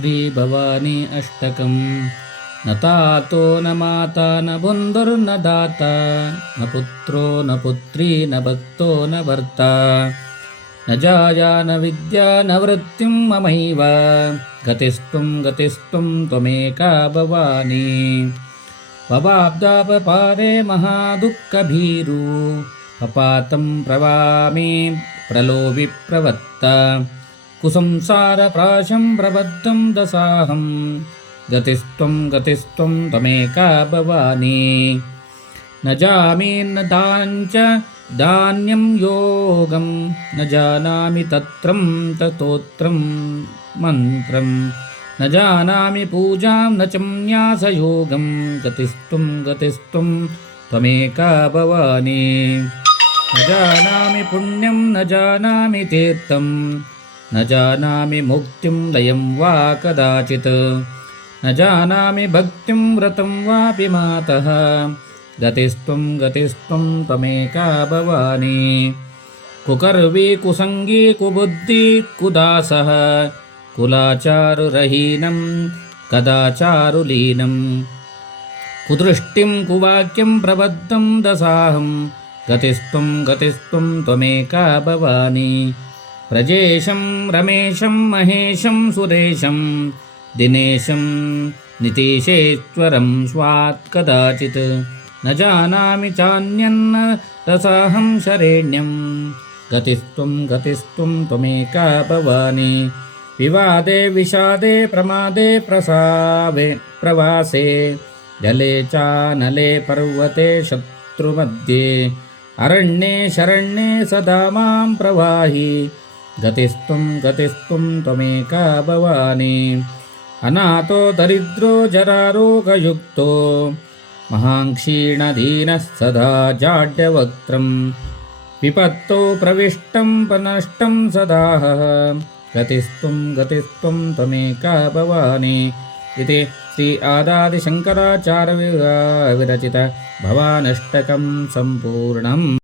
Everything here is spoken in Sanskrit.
श्रीभवानी अष्टकम्। न तातो न माता न बन्धुर्न दाता न पुत्रो न पुत्री न भक्तो न भर्ता न जाया न विद्या न वृत्तिं ममैव गतिस्त्वं त्वमेका भवानी। भवाब्दापपारे महादुःखभीरु पपातं प्रवामि प्रलोभिप्रवत्ता कुसंसारप्राशं प्रबद्धं दशाहं गतिस्त्वं त्वमेका भवानी। न जामि न दाञ्च धान्यं योगं न जानामि तत्रं ततोत्रं मन्त्रं न जानामि पूजां न च न्यासयोगं गतिस्त्वं त्वमेका भवानी। न जानामि पुण्यं न जानामि तीर्थं न जानामि मुक्तिं लयं वा कदाचित् न जानामि भक्तिं व्रतं वापि मातः गतिस्त्वं त्वमेका भवानी। कुकर्वी कुसङ्गी कुबुद्धि कुदासः कुलाचारुरहीनं कदाचारुलीनं कुदृष्टिं कुवाक्यं प्रबद्धं दशाहं गतिस्त्वं त्वमेका भवानी। प्रजेशं रमेशं महेशं सुरेशं दिनेशं नितीशेश्वरं स्वात् कदाचित् न जानामि चान्यन्न रसाहं शरेण्यं गतिस्त्वं त्वमेका भवानी। विवादे विषादे प्रमादे प्रवासे जले चानले पर्वते शत्रुमध्ये अरण्ये शरण्ये सदा मां प्रवाहि गतिस्त्वं त्वमेका भवानी। अनाथो दरिद्रो जरारोगयुक्तो महाङ्क्षीणदीनः सदा जाड्यवक्त्रं विपत्तौ प्रविष्टं पनष्टं सदाहः गतिस्त्वं त्वमेका भवानी। इति श्री आदादिशङ्कराचार्य विरचित भवानष्टकं सम्पूर्णम्।